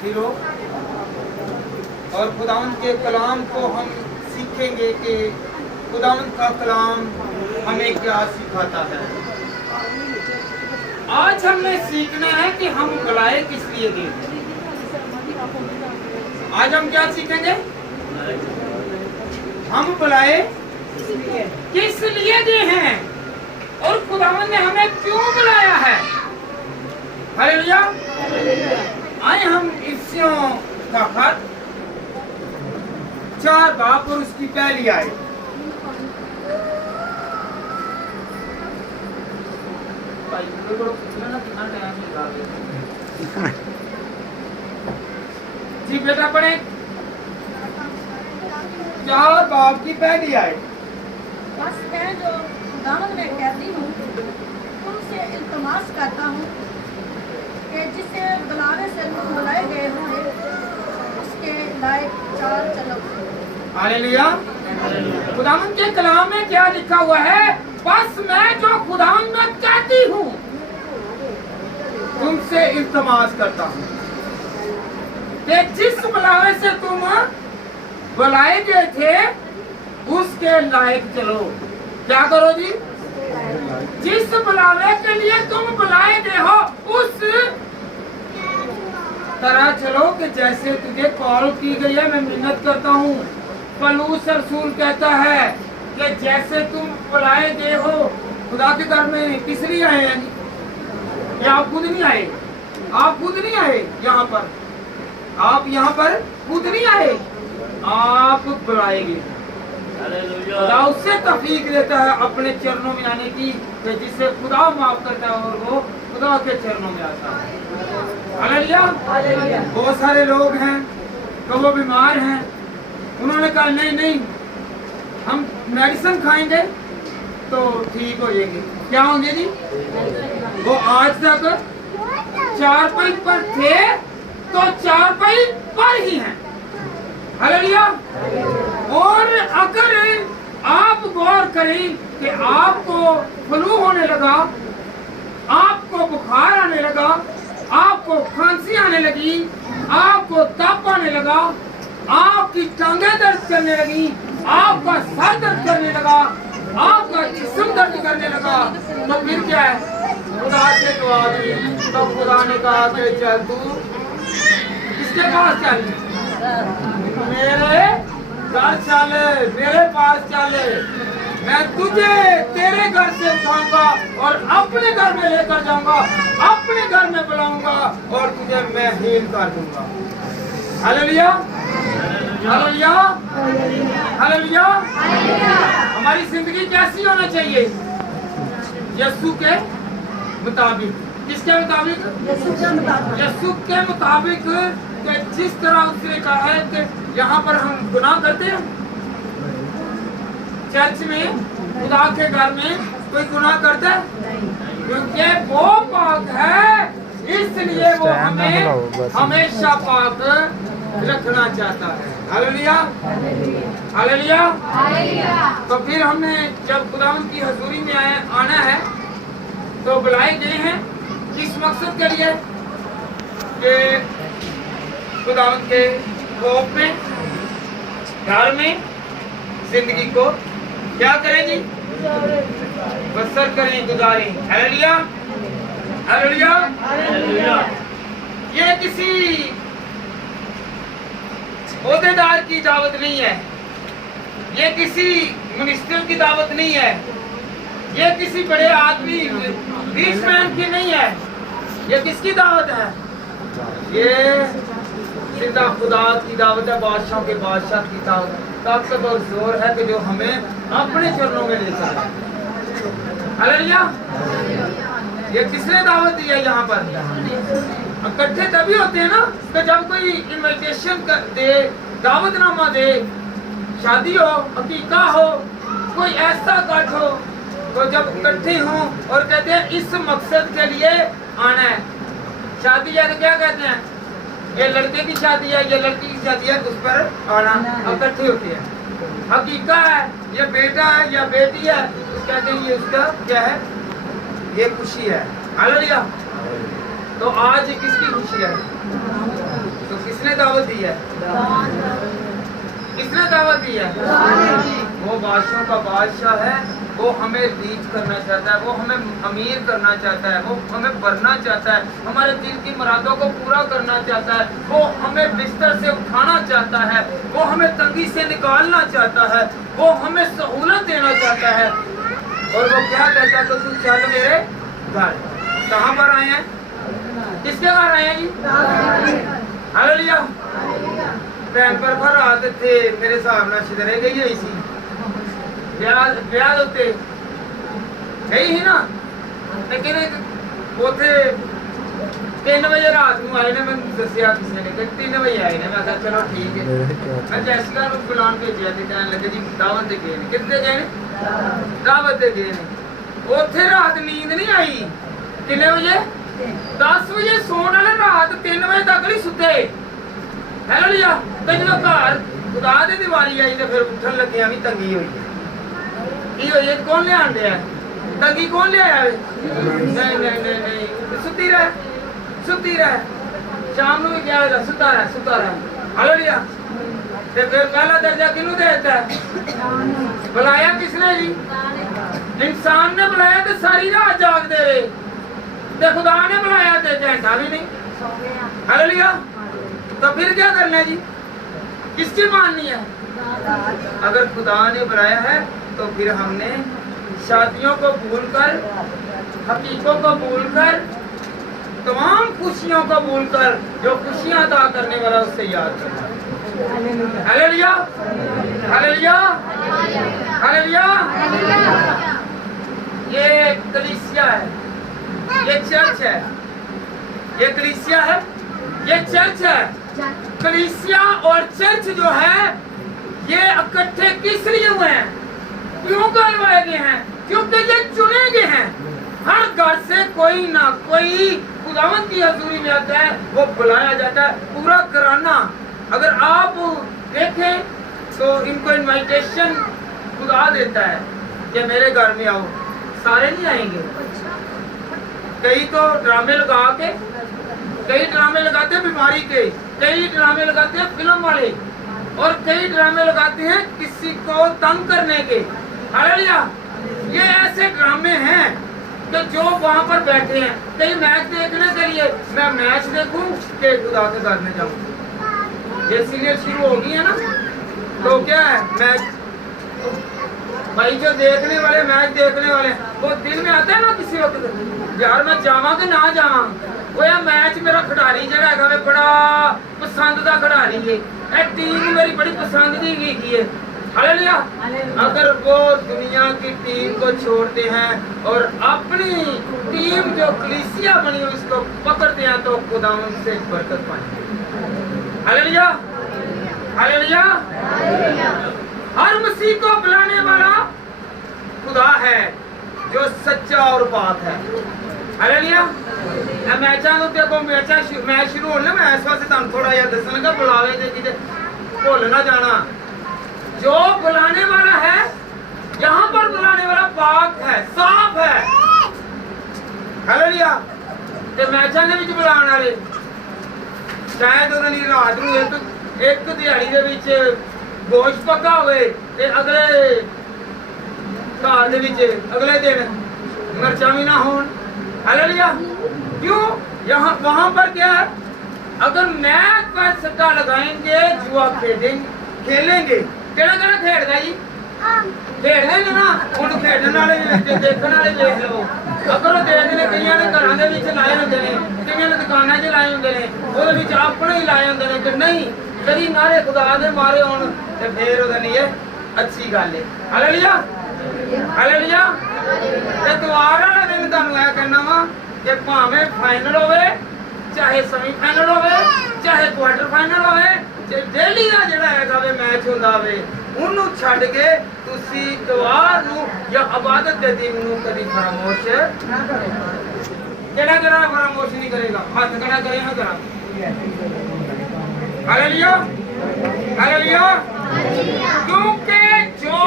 پھرو اور خداوند کے کلام کو ہم سیکھیں گے کہ خداوند کا کلام ہمیں کیا سکھاتا ہے۔ آج ہم نے سیکھنا ہے کہ ہم بلائے کس لیے گئے۔ آج ہم کیا سیکھیں گے؟ ہم بلائے کس لیے گئے ہیں اور خداوند نے ہمیں کیوں بلایا ہے۔ ہلیلویا۔ آئے ہم افسیوں کا خط 4 باب اور اس کی پہلی آیت۔ جی بیٹا پڑھیں 4 باب کی پہلی آیت۔ بس میں جو خداوند میں کہتی ہوں تم سے التماس کرتا ہوں کہ جسے بلاوے سے تم بلائے گئے ہوں گے اس کے لائق چال چلو۔ ہلیلویا۔ خداوند کے کلام میں کیا لکھا ہوا ہے؟ بس میں جو خداوند میں کہتی ہوں تم سے التماس کرتا ہوں کہ جس بلاوے سے تم بلائے گئے تھے اس کے لائق چلو۔ کیا کرو جی؟ جس بلاوے کے لیے تم بلائے گئے ہو اس طرح چلو کہ جیسے تجھے کال کی گئی ہے۔ میں محنت کرتا ہوں، پولس رسول کہتا ہے کہ جیسے تم بلائے گئے ہو خدا کے گھر میں کس لیے آئے ہیں؟ یہ آپ خود نہیں آئے، آپ خود نہیں آئے یہاں پر، آپ یہاں پر خود نہیں آئے، آپ بلائے گئے۔ خدا اس سے توفیق دیتا ہے اپنے چرنوں میں آنے کی کہ جسے خدا معاف کرتا ہے اور وہ خدا کے چرنوں میں آتا ہے۔ ہلیلویا۔ بہت سارے لوگ ہیں کہ وہ بیمار ہیں، انہوں نے کہا نہیں ہم میڈیسن کھائیں گے تو ٹھیک ہو جائیں گے۔ کیا ہوں گے جی؟ وہ آج تک چارپائی پر تھے تو چارپائی پر ہی ہیں۔ ہلیلویا۔ اور اگر آپ غور کریں کہ آپ کو فلو ہونے لگا، آپ کو بخار آنے لگا، آپ کو کھانسی آنے لگی، آپ کو تپ آنے لگا، آپ کی ٹانگیں درد کرنے لگی، آپ کا سر درد کرنے لگا، آپ کا جسم درد کرنے لگا، تو پھر کیا ہے؟ خدا سے دعا دی تو خدا نے کہا کہ چل تو کس کے پاس چل؟ میرے گھر چل، میرے پاس چل، میں تجھے تیرے گھر سے اٹھاؤں گا اور اپنے گھر میں لے کر جاؤں گا، اپنے گھر میں بلاؤں گا اور تجھے میں ہیل کر دوں گا۔ ہلیلویا، ہلیلویا، ہلیلویا۔ ہماری زندگی کیسی ہونا چاہیے؟ یسوع کے مطابق۔ کس کے مطابق؟ یسوع کے مطابق، کہ جس طرح اس نے کہا ہے کہ یہاں پر ہم گناہ کرتے ہیں، چرچ میں خدا کے گھر میں کوئی گناہ کرتا ہے؟ کیونکہ وہ پاک ہے اس لیے وہ ہمیں ہمیشہ پاک رکھنا چاہتا ہے۔ ہلیلویا، ہلیلویا۔ تو پھر ہم نے جب خداوند کی حضوری میں آنا ہے تو بلائے گئے ہیں کس مقصد کے لیے؟ کہ خداوند کے خوف میں، گھر میں زندگی کو کیا کریں جی؟ بسر کریں، گزاریں۔ ہلیلویا، ہلیلویا۔ یہ کسی عہدیدار کی دعوت نہیں ہے، یہ کسی منسٹر کی دعوت نہیں ہے، یہ کسی بڑے آدمی بیس مین کی نہیں ہے۔ یہ کس کی دعوت ہے؟ یہ سیدھا خدا کی دعوت ہے، بادشاہوں کے بادشاہ کی دعوت، طاقت اور زور ہے کہ جو ہمیں اپنے چرنوں میں لے چلے۔ ہلیلویا۔ یہ کس نے دعوت دی ہے یہاں پر؟ اکٹھے تبھی ہوتے ہیں نا کہ جب کوئی انویٹیشن دے، دعوت نامہ دے، شادی ہو، عقیقہ ہو، کوئی ایسا کٹ ہو، تو جب اکٹھے ہوں اور کہتے ہیں اس مقصد کے لیے آنا ہے۔ شادی ہے تو کیا کہتے ہیں؟ یہ لڑکے کی شادی ہے، یہ لڑکی کی شادی ہے، اس پر آنا اکٹھے ہوتی ہے۔ عقیقہ ہے، یہ بیٹا ہے یا بیٹی ہے، کہتے ہیں یہ اس کا کیا ہے؟ یہ خوشی ہے۔ ہلیلویا۔ تو آج کس کی خوشی ہے؟ किसने दावत दी है? किसने दावत दी है? वो बादशाहों का बादशाह है, वो हमें रीच करना चाहता है, वो हमें अमीर करना चाहता है, वो हमें भरना चाहता है, हमारे दिल की मुरादों को पूरा करना चाहता है, वो हमें बिस्तर से उठाना चाहता है, वो हमें तंगी से निकालना चाहता है, वो हमें सहूलत देना चाहता है। और वो क्या कहता है? तो तुम चल मेरे घर। कहाँ पर आए हैं? किसके घर आए हैं जी? हालेलुया। भैन पर घर आते थे मेरे हिसाब नाल शिदरे गई हुई सी ब्याह उत्ते गई ही ना, लेकिन उथे 3 बजे रात को आए ने, मैंने दसिया किसी ने कि 3 बजे आए ने। मैं कहा चलो ठीक है। मैं जैसिका को बुलान भेजा तो कहने लगे जी दावत दे गए ने। कितने गए ने? दावत दे गए ने। उथे रात नींद नहीं आई। कितने बजे? 10 बजे सोने वाले रात 3 बजे तक नहीं सुते। हालेलुया। तो जो घर खुदा दी दिवाली आई तो फिर उठन लगे भी तंगी हुई। की हुई है? कौन ले आंदे है तंगी? कौन ले आया? नहीं नहीं नहीं नहीं, सुती रह शाम को भी क्या होगा? सुता रह। हालेलुया। ते फिर पहला दर्जा किन्नू देता है? बुलाया किसने जी? इंसान ने बुलाया तो सारी रात जागते रहे, ते खुदा ने बुलाया तो घंटा भी नहीं। हालेलुया। तो फिर क्या करना है जी? किसकी माननी है? अगर खुदा ने बुलाया है तो फिर हमने शादियों को भूलकर, हकीकों को भूलकर, तमाम खुशियों को भूलकर जो खुशियां अदा करने वाला उससे याद करना। हालेलुया। हालेलुया। हालेलुया। ये कलीसिया है, ये चर्च है, ये कलीसिया है, ये चर्च है। कलीसिया और चर्च जो है ये इकट्ठे किस लिए हुए हैं? क्यों करवाए गए हैं? क्योंकि ये चुने गए हैं। हर घर से कोई ना कोई खुदावंद की हजूरी में आता है, वो बुलाया जाता है। पूरा घराना, अगर आप देखें तो इनको इनविटेशन खुदा देता है कि मेरे घर में आओ। सारे नहीं आएंगे, कई तो ड्रामे लगा के, कई ड्रामे लगाते हैं बीमारी के, कई ड्रामे लगाते हैं फिल्म वाले, और कई ड्रामे लगाते हैं किसी को तंग करने के। हालेलुया। ये ऐसे ड्रामे हैं कि जो वहां पर बैठे हैं, कई मैच देखने के लिए मैं मैच देखूं कि खुदा के घर में जाऊं। ये सीरियल शुरू हो गई है ना, तो क्या है मैच, भाई जो देखने वाले मैच देखने वाले वो दिल में आता है ना किसी वक्त, यार मैं जावा कि ना जावा। वो यार मैच मेरा खिडारी जरा है बड़ा पसंद का खिडारी है, टीम मेरी बड़ी पसंद की है। हालेलुया। अगर वो दुनिया की टीम को छोड़ते हैं और अपनी टीम जो कलीसिया बनी हुई उसको पकड़ते हैं तो खुदा उनसे बरकत पाएंगे। हालेलुया। हालेलुया। हर मसीह को बुलाने वाला खुदा है जो सच्चा और पाक है। हालेलुया। मैचां उत्ते को मैच शुरू होने, मैं इस वास्ते तुहानू थोड़ा जिहा दस्सन लगा बुलावे दे किते भुल ना जाना। जो बुलाने वाला है, यहाँ पर बुलाने वाला पाक है, साफ है। हालेलुया। ते मैचां दे विच बुलाने वाले शायद उन्हां दी रात नूं एक दिहाड़ी दे विच गोश्त पक्का होवे ते अगले घर दे विच अगले दिन मिर्चां भी ना होण। हालेलुया। क्यों? यहाँ वहां पर क्या है? अगर मैच पर सट्टा लगाएंगे, जुआ खेलेंगे, केड़ा खेड़दा जी? खेड़दे ना हुण खेडण वाले देखण वाले देख लो। अगर वो देखदे कईयां ने घरां दे विच लाए हुंदे ने, कईयां ने दुकानां 'च लाए हुंदे ने, ਉਹਦੇ ਵਿੱਚ ਆਪਣੇ ਹੀ ਲਾਏ ਹੁੰਦੇ ਨੇ ਕਿ ਨਹੀਂ ਕਦੀ ਨਾਰੇ ਖੁਦਾ ਦੇ ਮਾਰੇ ਹੋਣ ਤੇ ਫੇਰ ਉਹਦੇ ਲਈ ਅੱਛੀ ਗੱਲ ਹੈ। ਹਾਲੇਲੂਇਆ। ਹਾਲੇਲੂਇਆ। ਤੇ ਦੁਆਰ ਵਾਲਾ ਦਿਨ ਤੁਹਾਨੂੰ ਇਹ ਕਹਿਣਾ ਵਾ ਕਿ ਭਾਵੇਂ ਫਾਈਨਲ ਹੋਵੇ, ਚਾਹੇ ਸੈਮੀਫਾਈਨਲ ਹੋਵੇ, ਚਾਹੇ ਕੁਆਟਰ ਫਾਈਨਲ ਹੋਵੇ, ਤੇ ਡੇਲੀ ਦਾ ਜਿਹੜਾ ਹੈਗਾ ਵੇ ਮੈਚ ਹੁੰਦਾ ਵੇ, ਉਹਨੂੰ ਛੱਡ ਕੇ ਤੁਸੀਂ ਦੁਆਰ ਨੂੰ ਜਾਂ ਇਬਾਦਤ ਦੇ ਦਿਨ ਨੂੰ ਕਦੀ ਫਰਾਮੋਸ਼ ਨਾ ਕਰੋ। केड़ा फरामोश नहीं करेगा? हाथ खड़ा करे ना जरा। हालेलुया। हालेलुया। क्योंकि जो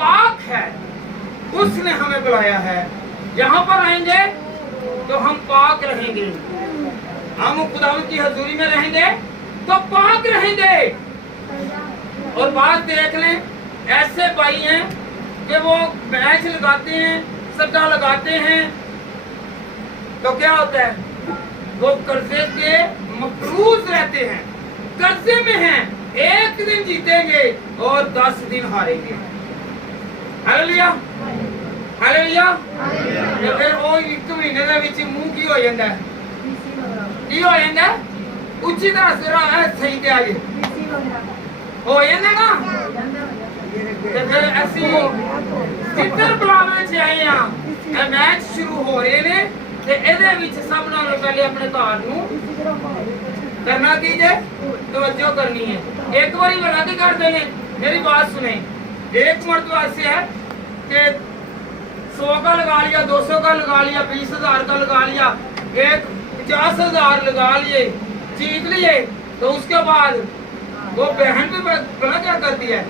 पाक है उसने हमें बुलाया है। यहाँ पर आएंगे तो हम पाक रहेंगे, हम खुदावंद की हजूरी में रहेंगे, तो पाक रहेंगे। और बात देख लें, ऐसे भाई हैं कि वो मैच लगाते हैं, सट्टा लगाते हैं, तो क्या होता है, वो कर्जे के मकरूज रहते हैं, कर्जे में हैं, एक दिन जीतेंगे और 10 दिन हारेंगे। Hallelujah, hallelujah. ਤੇ ਫਿਰ ਉਹ ਇੱਕ ਮਹੀਨੇ ਦੇ ਵਿੱਚ ਮੂੰਹ ਕੀ ਹੋ ਜਾਂਦਾ ਹੈ, ਕੀ ਹੋ ਜਾਂਦਾ ਹੈ, ਉੱਚੀ ਤਰ੍ਹਾਂ ਸਿਰਾ ਹੈ ਸਹੀ ਤੇ ਆ ਜੇ ਹੋ ਜਾਂਦਾ ਨਾ। ਤੇ ਫਿਰ ਅਸੀਂ ਜਿੱਧਰ ਬੁਲਾਵੇ ਚ ਆਏ ਆ, ਇਹ ਮੈਚ ਸ਼ੁਰੂ ਹੋ ਰਹੇ ਨੇ ਤੇ ਇਹਦੇ ਵਿੱਚ ਸਭ ਨਾਲੋਂ ਪਹਿਲੇ ਆਪਣੇ ਘਰ ਨੂੰ करना की जे तवज्जो करनी है। एक बार बना के कर देने, मेरी बात सुने, एक मर्तबा ऐसे है कि 100 का लगा लिया, 200 का लगा लिया, 20,000 का लगा लिया, एक 50,000 लगा लिए, जीत लिए, तो उसके बाद वो बहन भी बड़ा क्या करती है,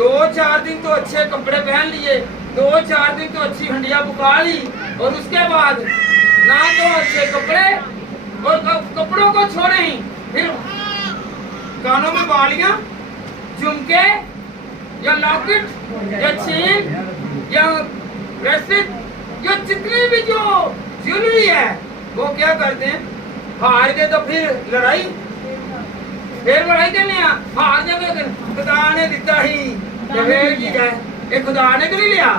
2-4 दिन तो अच्छे कपड़े पहन लिए, 2-4 दिन तो अच्छी हंडिया पका ली, और उसके बाद ना तो अच्छे कपड़े और कपड़ों को छोड़े ही फिर कानों में बालियां, झुमके या लॉकेट या चेन या ब्रेसलेट या जितनी भी जो ज्वेलरी है वो क्या करते हैं, हार गए तो फिर लड़ाई करने, हार जाए खुदा ने दिता ही तो फिर की है, ये खुदा ने तो नहीं लिया,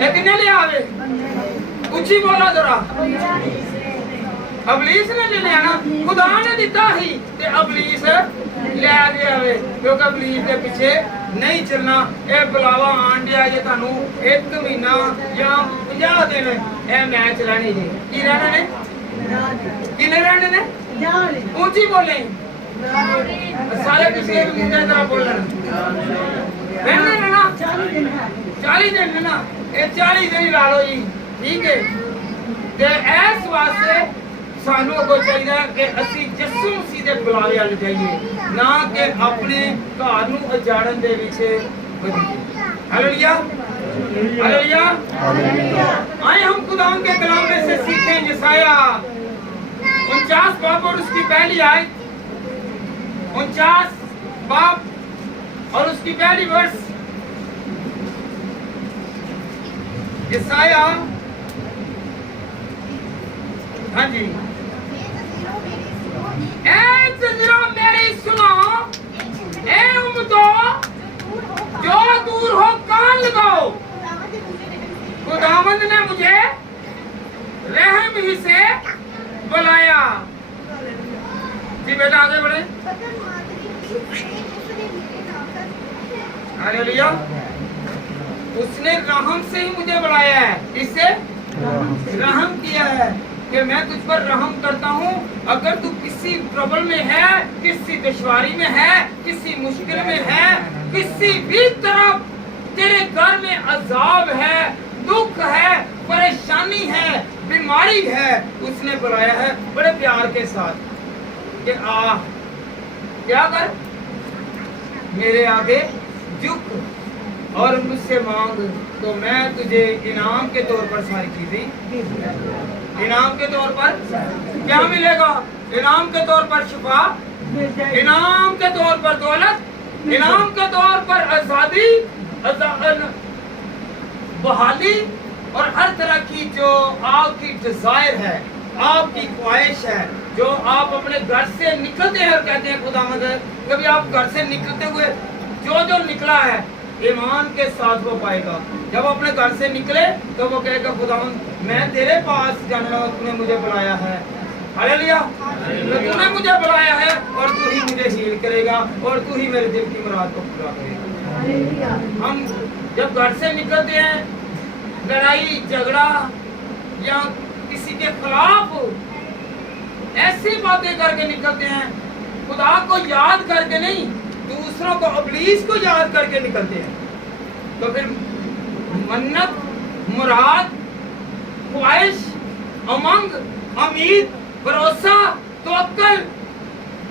ये किन्ने लिया वे, ऊंची बोला जरा, अबलीस ने ले लिया ना, खुदा ने दिता ही ते अबलीस ले गया वे, क्योंकि अबलीस के पीछे नहीं चलना। ये बुलावा आन दिया जे तानू 1 महीना या 50 दिन ये मैच रहने जे की रहने ने, किने रहने ने, ऊंची बोले सारे पिछले भी मुंडे तरह बोलन रहने ना 40 दिन ना, ये 40 दिन ला लो जी, ठीक है। ते इस वास्ते सानू को चाहिए कि असी यीशु मसीह दे बुलावे वाल जाइए, ना कि अपने घर नू उजाड़न दे विच वधीए। Hallelujah, hallelujah. आए हम खुदा के कलाम में से सीखें यशाया 49 बाब और उसकी पहली आयत, 49 बाब और उसकी पहली वर्ष। यशाया, हाँ जी, मेरी सुनो, ए उम्मतो जो दूर हो कान लगाओ, खुदावंद ने मुझे रहम ही से बुलाया। जी बेटा आगे बढ़े। हालेलुया। उसने रहम से ही मुझे बुलाया है, इससे रहम किया है कि मैं तुझ पर रहम करता हूँ। अगर तू किसी ट्रबल में है, किसी दुश्वारी में है, किसी मुश्किल में है, किसी भी तरफ तेरे घर में अजाब है, दुख है, परेशानी है, बीमारी है, उसने बुलाया है बड़े प्यार के साथ कि आ क्या कर, मेरे आगे झुक और मुझसे मांग, तो मैं तुझे इनाम के तौर पर सारी चीजें, इनाम के तौर पर क्या मिलेगा, इनाम के तौर पर शिफा, इनाम के तौर पर दौलत, इनाम के तौर पर आजादी, बहाली और हर तरह की जो आपकी डिजायर है, आपकी ख्वाहिश है, जो आप अपने घर से निकलते हैं और कहते हैं खुदावंद, कभी आप घर से निकलते हुए जो निकला है ईमान के साथ वो पाएगा। जब अपने घर से निकले तो वो कहेगा खुदावंद मैं तेरे पास जाने लगा, तूने मुझे बुलाया है। हालेलुया, तूने मुझे बुलाया है और तू ही मुझे हील करेगा और तू ही मेरे दिल की मुराद को पूरा करेगा। हम जब घर से निकलते हैं लड़ाई झगड़ा या किसी के खिलाफ ऐसी बातें करके निकलते हैं, खुदा को याद करके नहीं, दूसरों को इब्लीस को याद करके निकलते हैं, तो फिर मन्नत, मुराद, ख्वाहिश, उमंग, उम्मीद, भरोसा, तवक्कल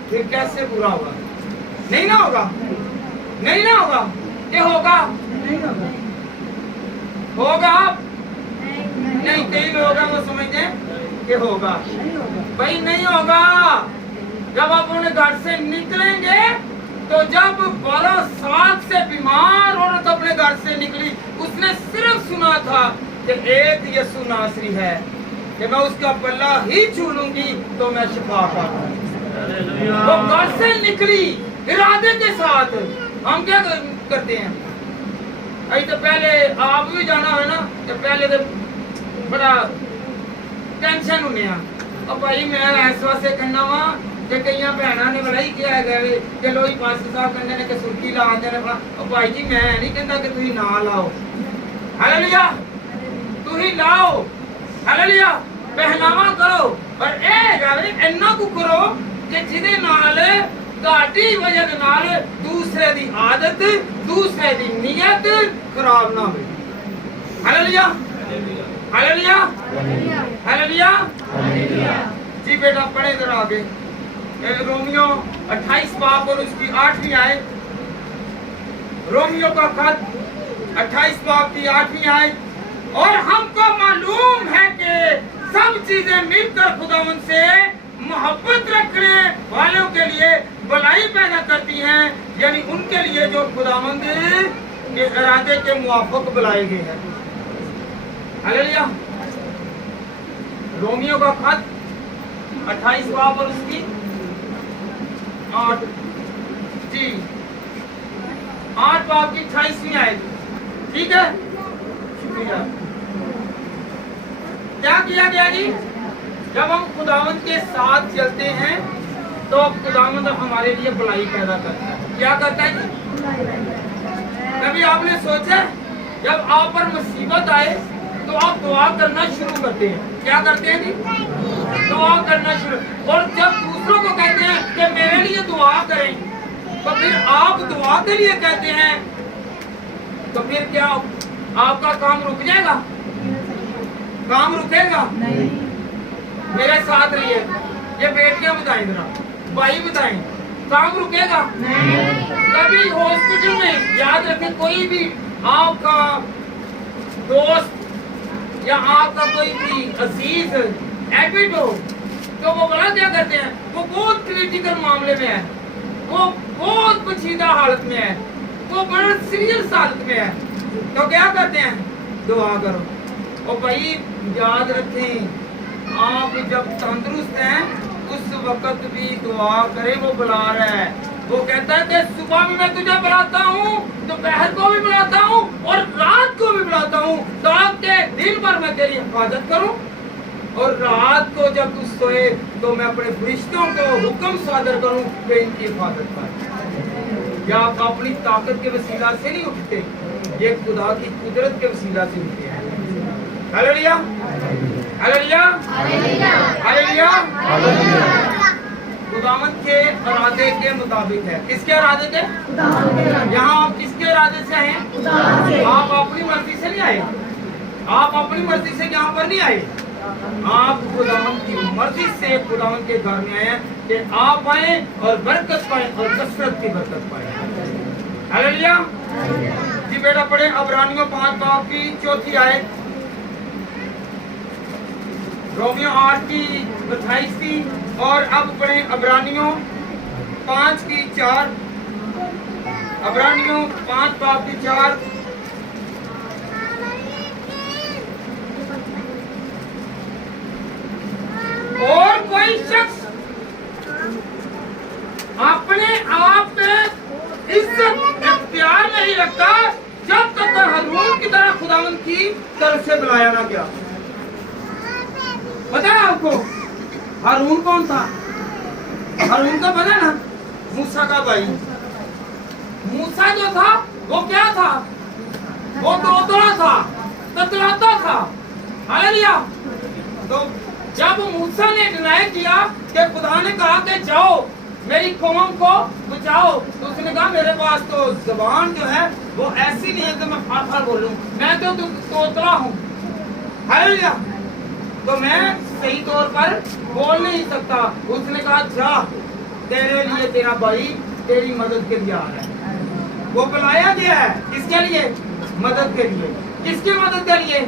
फिर कैसे पूरा होगा? नहीं ना होगा, नहीं ना होगा। क्या होगा? होगा नहीं, कई लोग हैं वो समझते हैं कि होगा, भाई नहीं होगा। जब आप अपने घर से निकलेंगे तो जब 12 साल से बीमार औरत अपने घर से निकली, उसने सिर्फ सुना था कि एक यीशु नासरी है, कि मैं उसका पल्ला ही छू लूंगी तो मैं शिफा पाऊंगी। वो घर से निकली इरादे के साथ। हम क्या करते हैं, अभी तो पहले आप भी जाना है ना, तो पहले तो बड़ा टेंशन होने और भाई मैं इस वास्ते करना वा कि कई भैन ने बड़ा ही किया है कि लो पास्टर साहब कहते हैं कि सुर्खी ला आते हैं। और भाई जी मैं नहीं कहता कि तुम ना लाओ, हालेलुया, तुम लाओ, हालेलुया, पहनावा करो, पर ए इन्ना को करो कि जिदे नाल ਤੁਹਾਡੀ ਵਜ੍ਹਾ ਦੇ ਨਾਲ ਦੂਸਰੇ ਦੀ ਆਦਤ, ਦੂਸਰੇ ਦੀ ਨੀਅਤ ਖਰਾਬ ਨਾ ਹੋਵੇ। Hallelujah, hallelujah, hallelujah, hallelujah. जी बेटा पढ़े इधर आगे, रोमियो 28 बाब और उसकी 8वीं आयत, रोमियो का खत 28 बाब की 8वीं आयत। और हमको मालूम है कि सब चीजें मिलकर खुदावंद से मोहब्बत रखने वालों के लिए भलाई पैदा करती हैं, यानी उनके लिए जो खुदावंद के इरादे के मुवाफिक बुलाए गए हैं। हालेलुया। रोमियो का खत 28 बाब और उसकी 8 जी 8 बाब की 28वीं आयत, ठीक है, शुक्रिया। क्या किया गया जी? जब हम खुदावंद के साथ चलते हैं तो खुदावंद हमारे लिए भलाई पैदा करता है। क्या करता है जी? कभी आपने सोचा जब आप पर मुसीबत आए तो आप दुआ करना शुरू करते हैं, क्या करते हैं जी? दुआ करना शुरू। और जब दूसरों को कहते हैं कि मेरे लिए दुआ करें, तो फिर आप दुआ के लिए कहते हैं, तो फिर क्या आपका काम रुक जाएगा? काम रुकेगा नहीं। मेरे साथ रहिए, ये बेटियां बताएं जरा, भाई बताएं, काम रुकेगा नहीं। कभी हॉस्पिटल में याद रखें, कोई भी आपका दोस्त या आपका कोई भी अजीज एडमिट हो तो वो बड़ा क्या करते हैं, वो बहुत क्रिटिकल मामले में है, वो बहुत पेचीदा हालत में है, वो बड़ा सीरियस हालत में है, तो क्या करते हैं? दुआ करो। और भाई याद रखें, आप जब तंदुरुस्त हैं उस वक्त भी दुआ करें, वो बुला रहा है। वो कहता है कि सुबह भी मैं तुझे बुलाता हूँ, दोपहर को भी बुलाता हूँ और रात को भी बुलाता हूँ, ताकि दिन भर मैं तेरी हिफाजत करूँ। और रात को जब तू सोए तो मैं अपने फरिश्तों को हुक्म सादर करूँ कि इनकी हिफाजत कर। या आप अपनी ताकत के वसीला से नहीं उठते, ये खुदा की कुदरत के वसीला से उठते हैं। Hallelujah, hallelujah, hallelujah, hallelujah. खुदावंद के इरादे के मुताबिक है। किसके इरादे के? यहाँ आप किसके इरादे से आए हैं? आप अपनी मर्जी से नहीं आए, आप अपनी मर्जी से यहाँ पर नहीं आए, आप खुदावंद की मर्जी से खुदावंद के घर में आए हैं कि आप आए और बरकत पाए और कसरत की बरकत पाए। हालेलुया। जी बेटा पढ़े इब्रानियों 5 बाब की 4थी आयत, रोमियो 8 की 28 थी, और अब पढ़े इब्रानियों 5 की 4, इब्रानियों 5 बाब की 4। और कोई शख्स अपने आप में इज्जत इख्तियार नहीं रखता जब तक हारून की तरह खुदावंद की तरफ से बुलाया ना गया। पता है आपको हारून कौन था? हारून का पता ना, मूसा का भाई। मूसा जो था वो क्या था? वो तोतला था, ततलाता था। हालेलुया। तो जब मूसा ने डिनाई किया कि खुदा ने कहा कि जाओ मेरी कौम को बचाओ, तो उसने कहा मेरे पास तो जबान जो है वो ऐसी नहीं है कि मैं फाड़ बोलूं, मैं तो तोतला हूँ। हालेलुया। तो मैं सही तौर पर बोल नहीं सकता। उसने कहा जा, तेरे लिए तेरा भाई तेरी मदद के लिए आ रहा है। वो बुलाया गया है किसके लिए? मदद के लिए। किसकी मदद के लिए?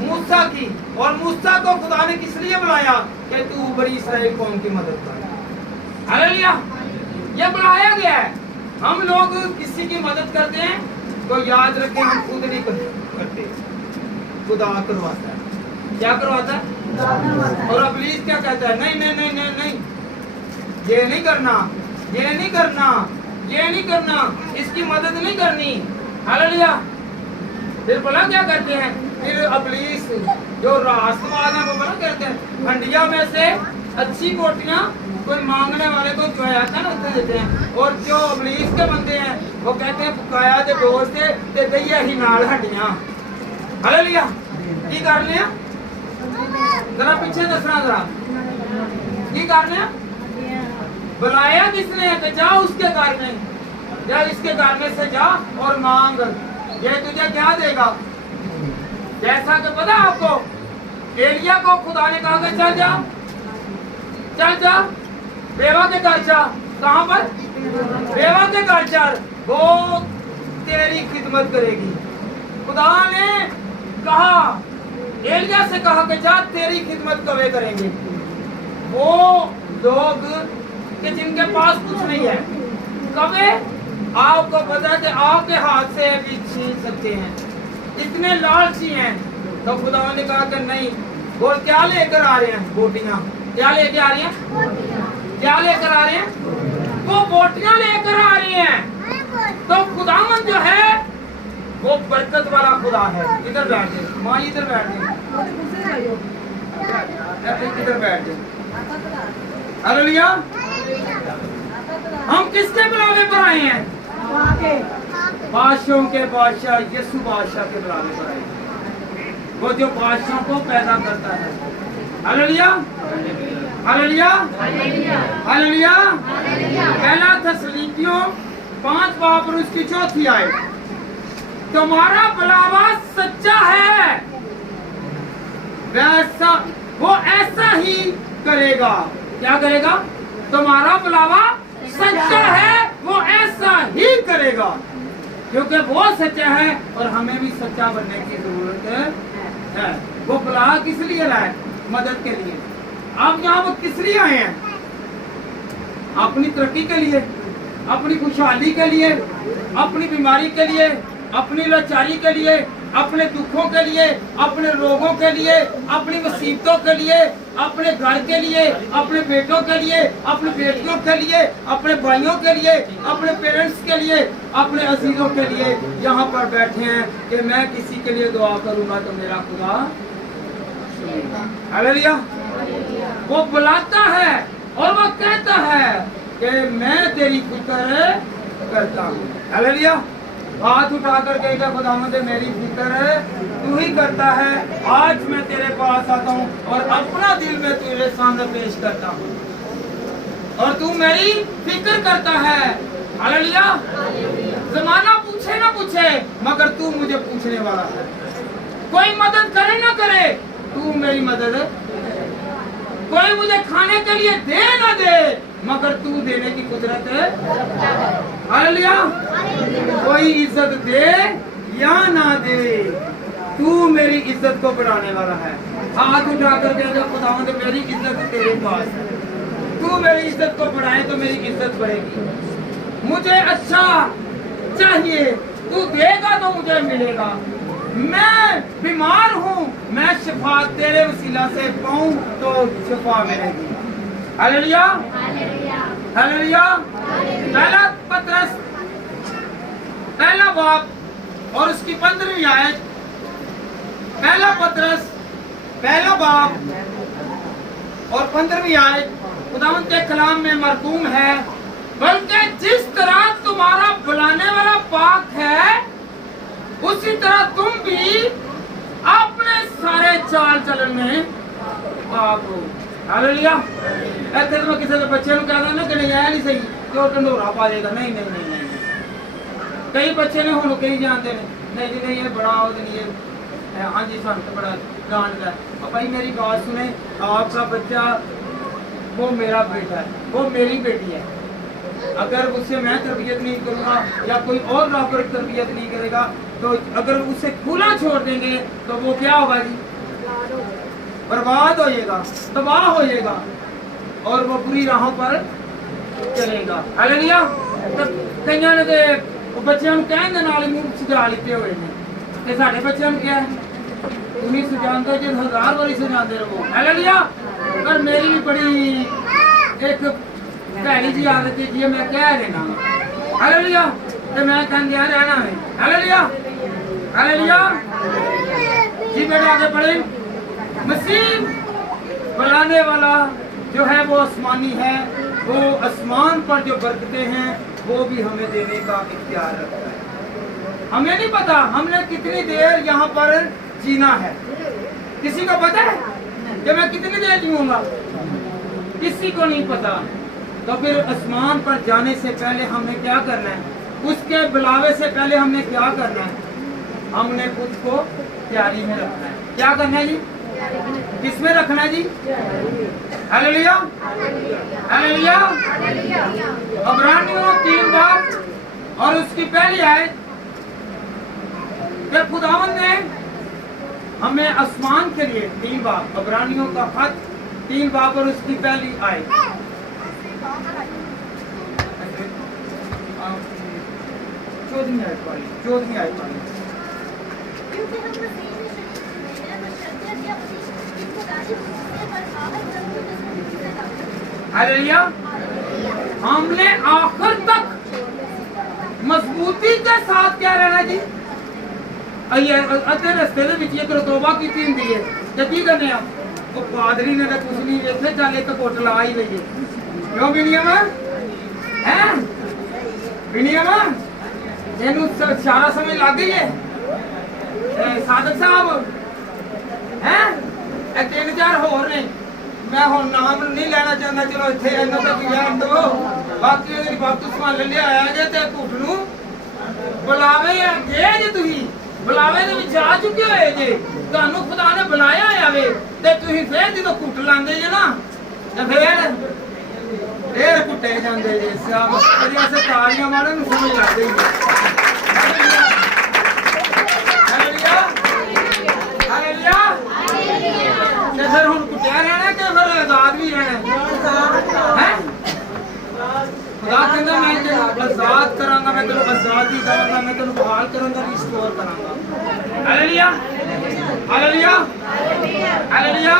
मूसा की। और मूसा को खुदा ने किस लिए बुलाया? कि तू बड़ी इस्राएल कौम की मदद कर। हालेलुया। सिखाया गया है। हम लोग किसी की मदद करते हैं तो याद रखें हम खुद नहीं करते, खुदा करवाता है। क्या करवाता है? और इब्लीस क्या कहता है? नहीं नहीं नहीं नहीं नहीं, ये नहीं करना, ये नहीं करना, ये नहीं करना, इसकी मदद नहीं करनी। हालेलुया। फिर भला क्या करते हैं? फिर इब्लीस जो रास्तवाद है वो भला कहते हैं हंडिया में से अच्छी बोटियां कोई मांगने वाले को जो आता है ना उससे देते हैं, और जो इब्लीस के बंदे हैं वो कहते हैं फुकाया दे दोस्त ते गईया ही नाल हड्डियां। हालेलुया। की कर लिया? जरा पीछे दसना जरा की कर लिया? बुलाया किसने है? तो जा उसके घर में, जा इसके घर में से जा और मांग, ये तुझे क्या देगा? जैसा कि पता आपको एलिया को खुदा ने कहा कि चल जा, चल जा बेवा के घर जा। कहां पर? बेवा के घर चल, वो तेरी खिदमत करेगी। खुदा ने कहा एलिया से कहा कि जा तेरी खिदमत कवे करेंगे वो लोग कि जिनके पास कुछ नहीं है। कवे आपको पता है कि आपके हाथ से भी छीन सकते हैं, इतने लालची हैं। तो खुदा ने कहा कि नहीं, वो क्या लेकर आ रहे हैं? बोटियां। क्या लेकर आ रही हैं? क्या लेकर आ रहे हैं? वो बोटियां लेकर आ रही हैं। तो खुदावन जो है वो बरकत वाला खुदा है। इधर बैठ जाए माँ, इधर बैठ जाए, इधर बैठ जाए। हालेलुया। हम किसके बुलावे पर आए हैं? बादशाहों के बादशाह यीशु बादशाह के बुलावे पर आए हैं, वो जो बादशाहों को पैदा करता है। Hallelujah, hallelujah, hallelujah. पहला थस्सलुनीकियों 5 बाब और उसकी 4 आयत, तुम्हारा बुलावा सच्चा है, वैसा वो ऐसा ही करेगा। क्या करेगा? तुम्हारा बुलावा सच्चा है, वो ऐसा ही करेगा, क्योंकि वो सच्चा है और हमें भी सच्चा बनने की जरूरत है। वो बुला किस लिए लाए? मदद के लिए। आप यहाँ वो किस लिए आए हैं? अपनी तरक्की के लिए, अपनी खुशहाली के लिए, अपनी बीमारी के लिए, अपनी लाचारी के लिए, अपने दुखों के लिए, अपने रोगों के लिए, अपनी मुसीबतों के लिए, अपने घर के लिए, अपने बेटों के लिए, अपनी बेटियों के लिए, अपने भाइयों के लिए, अपने पेरेंट्स के लिए, अपने अजीजों के लिए यहाँ पर बैठे हैं कि मैं किसी के लिए दुआ करूंगा तो मेरा खुदा सुनेगा। हालेलुया। वो बुलाता है और वो कहता है कि मैं तेरी फिक्र करता हूँ। हालेलुया। हाथ उठा कर कहेगा खुदावंद मेरी फिक्र तू ही करता है। आज मैं तेरे पास आता हूँ और अपना दिल में तेरे सामने पेश करता हूँ और तू मेरी फिक्र करता है। हालेलुया। जमाना पूछे ना पूछे मगर तू मुझे पूछने वाला है। कोई मदद करे ना करे तू मेरी मदद, कोई मुझे खाने के लिए दे ना दे मगर तू देने की कुदरत है। हालेलुया। कोई इज्जत दे या ना दे तू मेरी इज्जत को बढ़ाने वाला है। हाथ उठा कर कहेगा खुदावंद मेरी इज्जत तेरे पास है, तू मेरी इज्जत को बढ़ाए तो मेरी इज्जत बढ़ेगी। मुझे अच्छा चाहिए, तू देगा तो मुझे मिलेगा। मैं बीमार हूँ, मैं शिफा तेरे वसीला से पाऊं तो शिफा मिलेगी। Hallelujah, hallelujah. पहला पतरस पहला बाब और उसकी 15वीं आयत, पहला पतरस पहला बाब और 15वीं आयत खुदावंद के कलाम में मरकूम है। बल्कि जिस तरह तुम्हारा बुलाने वाला पाक है उसी तरह तुम भी अपने सारे चाल चलन में पाक हो। हालेलुया। ऐसे तो किसी के बच्चे को कहना ना कि नहीं आया नहीं सही तो ढंडोरा पा देगा। नहीं नहीं नहीं नहीं, कई बच्चे ने हुन कई जानते नहीं जी नहीं ये बड़ा हो नहीं ये हाँ जी सन तो बड़ा जानता है। और भाई मेरी बात सुने, आपका बच्चा वो मेरा बेटा है, वो मेरी बेटी है। अगर उससे मैं तरबियत नहीं करूँगा या कोई और नौकर तरबियत नहीं करेगा तो अगर उसे खुला छोड़ देंगे तो वो क्या होगा जी? बर्बाद हो जाएगा, तबाह हो जाएगा और वो बुरी राहों पर ਚਲੇਗਾ। ਹਾਲੇਲੂਇਆ। ਤੇ ਕਈਆਂ ਨੇ ਤੇ ਬੱਚਿਆਂ ਨੂੰ ਕਹਿਣ ਦੇ ਨਾਲ ਹੀ ਮੂੰਹ ਸੁਝਾ ਲਿੱਤੇ ਹੋਏ ਨੇ ਤੇ ਸਾਡੇ ਬੱਚਿਆਂ ਨੂੰ ਕਿਹਾ ਤੁਸੀਂ ਸੁਝਾਉਂਦੇ ਜੇ 1000 ਵਾਰੀ ਸੁਝਾਉਂਦੇ ਰਹੋ। ਹਾਲੇਲੂਇਆ। ਪਰ ਮੇਰੀ ਵੀ ਬੜੀ ਇੱਕ ਭੈੜੀ ਜੀ ਆਦਤ ਹੈ ਜੀ, ਮੈਂ ਕਹਿ ਦੇਣਾ ਹਾਲੇਲੂਇਆ ਤੇ ਮੈਂ ਕਹਿੰਦਿਆ ਰਹਿਣਾ ਹੈ। ਹਾਲੇਲੂया हालेलुया जी। बेटा आगे बढ़े। मसीह बुलाने वाला जो है वो आसमानी है, वो आसमान पर जो बरकतें हैं वो भी हमें देने का इख्तियार रखता है। हमें नहीं पता हमने कितनी देर यहाँ पर जीना है। किसी को पता है कि मैं कितनी देर जीऊंगा? किसी को नहीं पता। तो फिर आसमान पर जाने से पहले हमने क्या करना है? उसके बुलावे से पहले हमने क्या करना है? हमने खुद को तैयारी में रखना है। क्या करना है जी? किस में रखना है जी? Hallelujah hallelujah. इब्रानियों 3 बाब और उसकी पहली आयत कि खुदावंद ने हमें आसमान के लिए 3 बाब, इब्रानियों का खत 3 बाब और उसकी पहली आयत 14वीं आयत वाली क्योंकि हम मसीह में शरीक हैं, बशर्ते कि अपनी इब्तदाई हिस्से पर आहत तक हालेलुया। हमने आखिर तक मजबूती के साथ क्या रहना जी? अद्धे रस्ते दे विच इक तौबा कीती हुंदी है ते की करने आ ਉਹ ਪਾਦਰੀ ਨੇ ਤਾਂ ਕੁਝ ਨਹੀਂ ਇੱਥੇ ਚੱਲ ਇੱਕ ਘੁੱਟ ਲਾ ਹੀ ਲਈਏ। ਕਿਉਂ ਬਿਨੀਅਮ ਹੈ ਬਿਨੀਅਮ ਇਹਨੂੰ ਸਾਰਾ ਸਮਝ ਲੱਗ ਗਈ ਹੈ। ਸਾਦਕ ਸਾਹਿਬ ਹੈ ਇਹ 3-4 ਹੋਰ ਨੇ, ਮੈਂ ਹੁਣ ਨਾਮ ਨਹੀਂ ਲੈਣਾ ਚਾਹੁੰਦਾ, ਚਲੋ ਇੱਥੇ ਇਹਨਾਂ ਤੱਕ ਗਿਆਨ ਦਿਓ। ਬਾਕੀ ਇਹਦੀ ਬਪਤਿਸਮਾ ਲੈ ਲਿਆ ਆਇਆ ਤੇ ਘੁੱਟ ਨੂੰ ਬੁਲਾਵੇ ਜੇ ਜੇ ਤੁਸੀਂ ਬੁਲਾਵੇ ਦੇ ਵਿੱਚ ਆ ਚੁੱਕੇ ਹੋਏ ਜੇ, ਤੁਹਾਨੂੰ ਖੁਦਾ ਨੇ ਬੁਲਾਇਆ ਆਵੇ ਤੇ ਤੁਸੀਂ ਫੇਰ ਜਦੋਂ ਘੁੱਟ ਲਾਉਂਦੇ ਜੇ ਨਾ ਤੇ ਫੇਰ ਘੁੱਟੇ ਜਾਂਦੇ ਜੇ। ਸਭ ਜਿਹੜੀਆਂ ਸਰਕਾਰੀਆਂ ਵਾਲਿਆਂ ਨੂੰ ਸਮਝ ਲੱਗ ਗਈ ਹੈ। Hallelujah hallelujah. ਤੇ ਫਿਰ ਹੁਣ ਘੁੱਟਿਆ ਰਹਿਣਾ ਕਿ ਫਿਰ ਆਜ਼ਾਦ ਵੀ ਰਹਿਣਾ ਹੈ? खुदा कहता मैं तेरे आजाद करांगा, मैं तेरे आजादी करांगा, मैं तेरे बहाल करांगा, रिस्टोर करांगा। Hallelujah hallelujah hallelujah.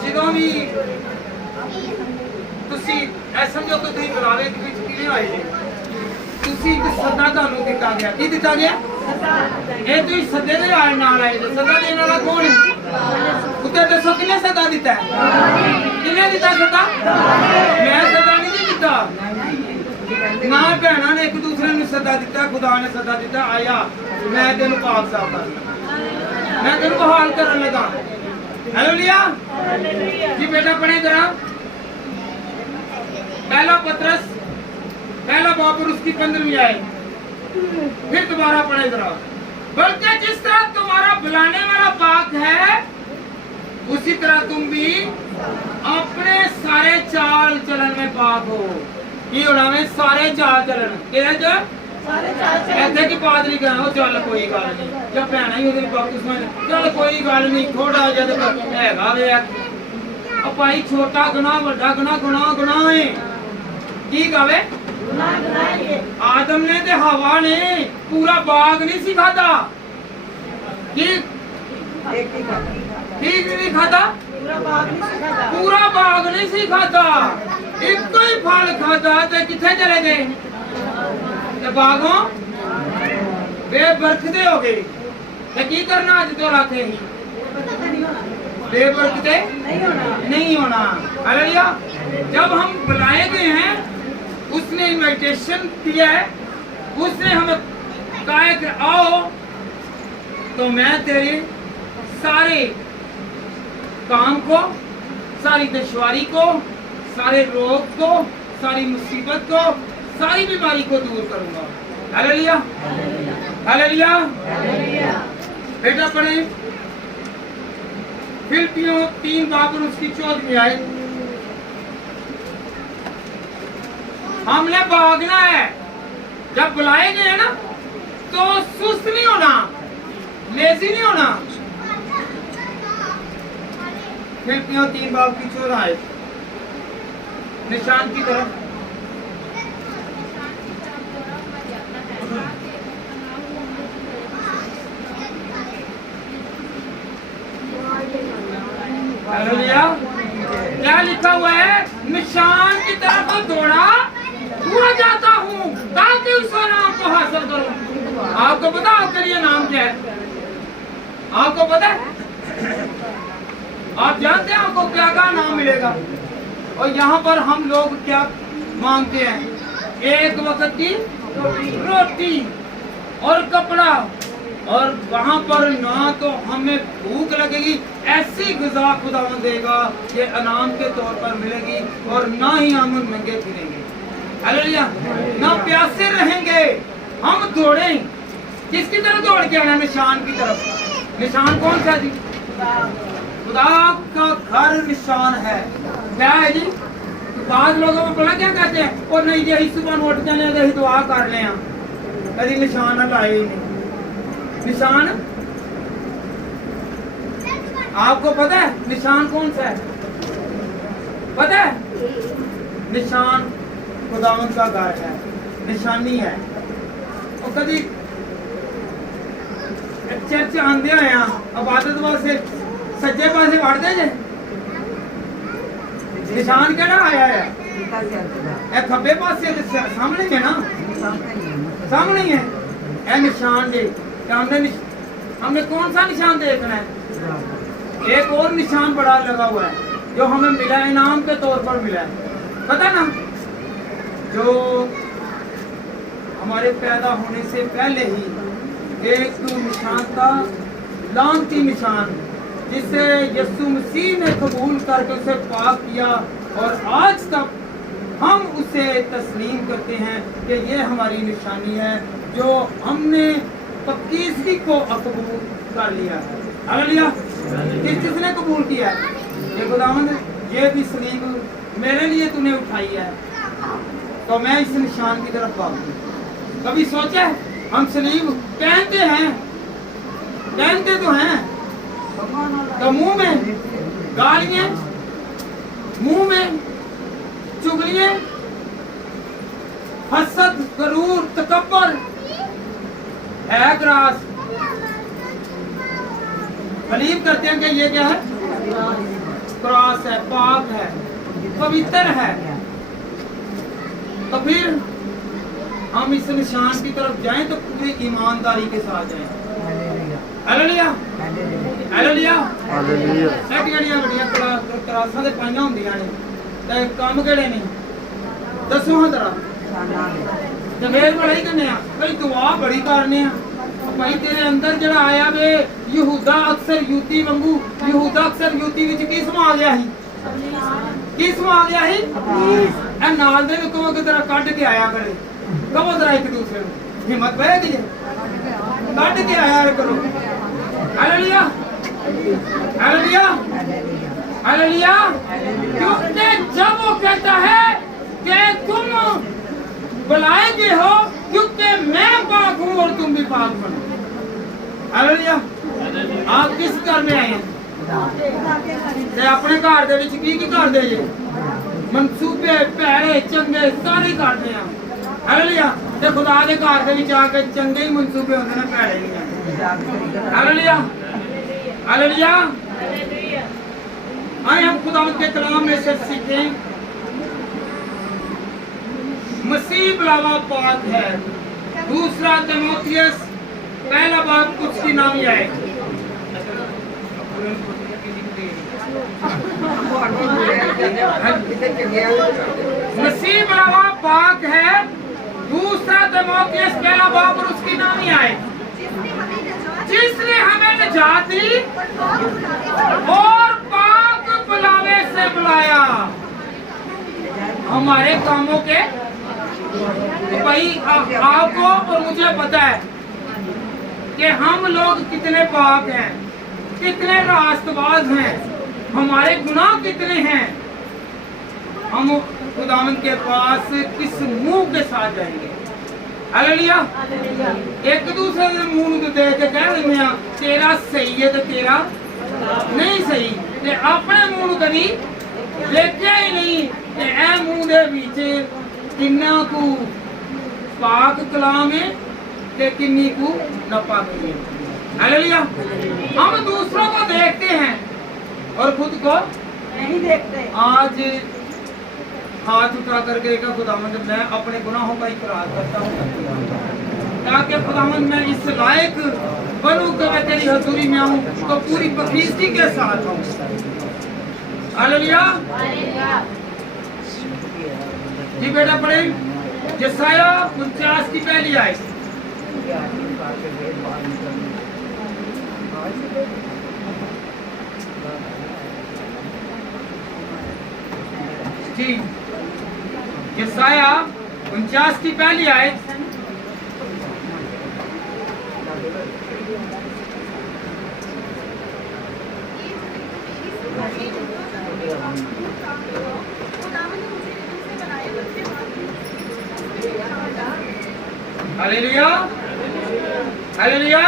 ਜਦੋਂ ਵੀ ਤੁਸੀਂ ਇਹ ਸਮਝੋ ਕਿ ਤੁਸੀਂ ਬੁਲਾਵੇ ਦੇ ਵਿੱਚ ਕਿਵੇਂ ਆਏ ਨੇ, ਤੁਸੀਂ ਇੱਕ ਸੱਦਾ ਤੁਹਾਨੂੰ ਦਿੱਤਾ ਗਿਆ। ਕੀ ਦਿੱਤਾ ਗਿਆ? ਇਹ ਤੁਸੀਂ ਸੱਦੇ ਦੇ ਨਾਲ ਆਏ ਜੇ। ਸੱਦਾ ਦੇਣ ਵਾਲਾ ਕੌਣ ਹੈ? ਉੱਤੇ ਦੱਸੋ ਕਿਹਨੇ ਸੱਦਾ ਦਿੱਤਾ? ਕਿਹਨੇ ਦਿੱਤਾ ਸੱਦਾ? ਮੈਂ ਸੱਦਾ ਨਹੀਂ ਦਿੱਤਾ ਨਾ, ਭੈਣਾਂ ਨੇ ਇੱਕ ਦੂਸਰੇ ਨੂੰ ਸੱਦਾ ਦਿੱਤਾ, ਖੁਦਾ ਨੇ ਸੱਦਾ ਦਿੱਤਾ ਆਇਆ ਮੈਂ ਤੈਨੂੰ ਪਾਕ ਸਾਫ ਕਰਨਾ, ਮੈਂ ਤੈਨੂੰ ਬਹਾਲ ਕਰਨ ਲੱਗਾ। हालेलुया जी। बेटा पढ़े जरा पहला पत्रस पहला बाब और उसकी 15वीं आयत, फिर दोबारा पढ़े जरा। बल्कि जिस तरह तुम्हारा बुलाने वाला पाक है उसी तरह तुम भी अपने सारे चाल चलन में पाक हो। ये होना में सारे चाल चलन ऐसे की पादरी कहना चल कोई गल नहीं, जब भैन ही बपतिस्मा चल कोई गल नहीं, थोड़ा जद हैगा वे भाई छोटा गुनाह वड्डा गुनाह गुनाह गुनाह है। की गावे आदम ने ते हवा ने पूरा बाग नहीं सी खाता। की ठीक नहीं खाता, पूरा बाग नहीं सी खाता, एक ही फल खाता ते किथे चले गए? बागों बेबरकते हो गए। की करना अज तो लाते ही बेबरकते नहीं होना। हालेलुया। जब हम बुलाए गए हैं, उसने इनविटेशन दिया है, उसने हमें कहा है कि आओ तो मैं तेरे सारे काम को, सारी दुश्वारी को, सारे रोग को, सारी मुसीबत को, सारी बीमारी को दूर करूंगा। Hallelujah hallelujah. बेटा पढ़े फिलिप्पियों 3 बाब और उसकी 14वीं आयत। हमने भागना है, जब बुलाए गए ना तो सुस्त नहीं होना, लेजी नहीं होना। फिलिप्पियों 3 बाब की 14 आयत। निशान की तरफ। हालेलुया। क्या लिखा हुआ है? निशान की तरफ दौड़ा जाता हूँ ताकि उस नाम को हासिल करूं। आपको पता आपके लिए नाम क्या है? आपको पता है? आप जानते हैं आपको क्या क्या नाम मिलेगा? और यहाँ पर हम लोग क्या मांगते हैं? एक वक्त की रोटी और कपड़ा, और वहाँ पर ना तो हमें भूख लगेगी, ऐसी ग़िज़ा खुदा देगा ये इनाम के तौर पर मिलेगी, और ना ही हम नंगे फिरेंगे। हालेलुया। ना प्यासे रहेंगे, हम दौड़ें। किसकी तरफ दौड़ के आना? निशान की तरफ। निशान कौन सा जी? खुदा का घर निशान है। क्या है जी? बाद लोगों को पता क्या कहते हैं? और नहीं जी सुबह उठ जाने दे दुआ कर ले, कभी निशान लाए ही नहीं। निशान आपको पता है निशान कौन सा है? पता है? निशान खुदावंद का घर है, निशानी है। और कभी चर्च आंदे होए इबादत वास्ते सज्जे पासे वड़दे जे, निशान केड़ा आया है? ए खब्बे पासे सामने है ना, सामने ही है ए निशान जे। हमने कौन सा निशान देखना है? एक और निशान बड़ा लगा हुआ है जो हमें मिला है, इनाम के तौर पर मिला है। पता ना, जो हमारे पैदा होने से पहले ही एक निशान था, लानती निशान, जिसे यीशु मसीह ने कबूल करके उसे पाक किया, और आज तक हम उसे तस्लीम करते हैं कि ये हमारी निशानी है जो हमने 25वीं को कबूल कर लिया है। हालेलुया। किसने कबूल किया है? ये खुदावंद, ये भी सलीब मेरे लिए तूने उठाई है, तो मैं इस निशान की तरफ भागूं। कभी सोचा है हम सलीब पहनते हैं, पहनते तो हैं, तो मुंह में गालियां, मुंह में चुगलियां, हसद, गरूर, तकब्बर है, ग्रास बिलीव करते हैं कि ये क्या है? क्रॉस है, पाक है, पवित्र है। तो फिर हम इस निशान की तरफ जाएं तो पूरी ईमानदारी के साथ जाएं। Hallelujah, hallelujah, hallelujah. सैटियां बड़ियां क्रॉसां दे पाइयां हुंदियां ने, ते काम केड़े ने? दसो हां जरा। ते फिर बड़ाई करने आ, भाई दुआ बड़ी करने आ भाई, तेरे अंदर जड़ा आया वे यहूदा अक्सर युती वांगू, यहूदा अक्सर युती विच की समा गया ही? की समा गया ही? ए नाल दे को कि तेरा कट के आया करे, कहो जरा एक दूसरे को हिम्मत पैगी जे कट के आया करो। Hallelujah, hallelujah, hallelujah. क्योंकि जब वो कहता है कि तुम बुलाएंगे हो, क्योंकि मैं पाक हूँ और तुम भी पाक बनो। हालेलुया। आप किस घर में आए हैं? ते अपने घर दे विच की करदे जे? मनसूबे भैड़े चंगे सारे करदे आ। हालेलुया। ते खुदा दे घर दे विच आके चंगे ही मनसूबे होंदे ने, भैड़े नहीं। Hallelujah, hallelujah. आए हम खुदा के कलाम में से सीखें, मसीह बुलावा पाक है। दूसरा तीमुथियुस पहला बाब कुछ की नाम है। मसीह बुलावा पाक है। दूसरा तीमुथियुस पहला बाब और उसकी नाम ही आए, जिसने हमें निजात दी और पाक बुलावे से बुलाया हमारे कामों के। तो भाई आपको और मुझे पता है कि हम लोग कितने पाक हैं, कितने रास्तबाज हैं, हमारे गुनाह कितने हैं। हम खुदावंद के पास किस मुंह के साथ जाएंगे? हालेलुया। एक दूसरे के मुंह को देख के कह रहे हैं तेरा सही है तो तेरा नहीं सही, ते अपने मुंह कभी देखा ही नहीं, ते ए मुंह दे विच किन्ना कु पाक कलाम है ते किन्नी कु नापाक है। हालेलुया। हम दूसरों को देखते हैं और खुद को नहीं देखते। आज हाथ उठा करके का खुदावंद मैं अपने गुनाहों का इकरार करता हूँ ताकि खुदावंद मैं इस लायक बनूं कि मैं तेरी हजूरी में आऊँ तो पूरी पकीस्ती के साथ हूँ। हालेलुया। जी बेटा पढ़े यशाया 49 की पहली आयत। जी यशाया 49 की पहली आयत। हालेलुया। हालेलुया।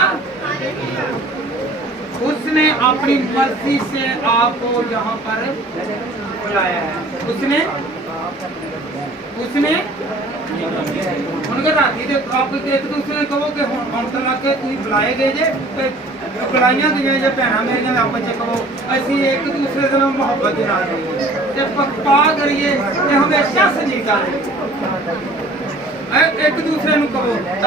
उसने अपनी मर्जी से आपको यहाँ पर बुलाया है। उसने उनके राती दे आप एक दूसरे कहो कि हम तला के तुम बुलाए गए जे बुलाइया गई जे भैन मेरे आप कहो असी एक दूसरे से मोहब्बत ना करिए पा करिए हमेशा संजीदा एक दूसरे कहो।